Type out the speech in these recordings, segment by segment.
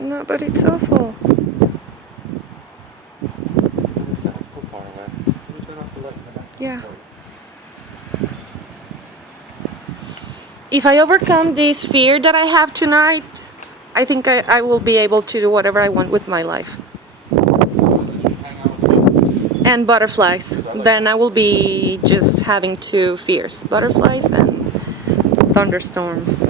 No, but it's awful. It's so far away. Can you turn off the light in the back? Yeah. If I overcome this fear that I have tonight, I think I will be able to do whatever I want with my life. And butterflies. Then I will be just having two fears. Butterflies and thunderstorms.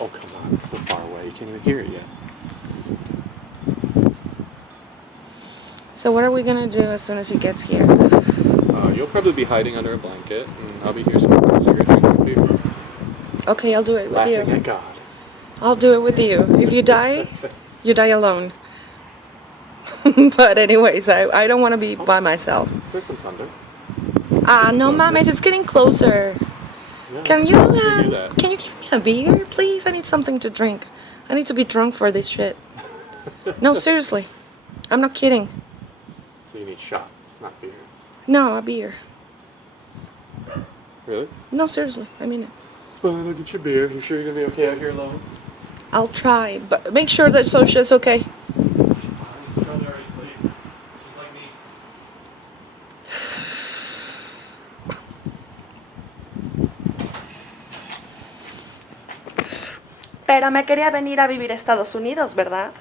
Oh, come on. It's so far away. You can't even hear it yet. So what are we gonna do as soon as he gets here? You'll probably be hiding under a blanket, and I'll be here smoking a cigarette, drinking a beer. Okay, I'll do it with Laughing you. at God. I'll do it with you. If you die, you die alone. But anyways, I don't want to be by myself. There's some thunder. No, mames, it's getting closer. Yeah, Can you do that. can you give me a beer, please? I need something to drink. I need to be drunk for this shit. No, seriously. I'm not kidding. So you need shots, not beer. No, a beer. Really? No, seriously. I mean it. Fine, I'll get your beer. You sure you're gonna be okay out here alone? I'll try, but make sure that Sosha's okay. She's fine. She's probably already asleep. She's like me. Pero me quería venir a vivir a Estados Unidos, ¿verdad?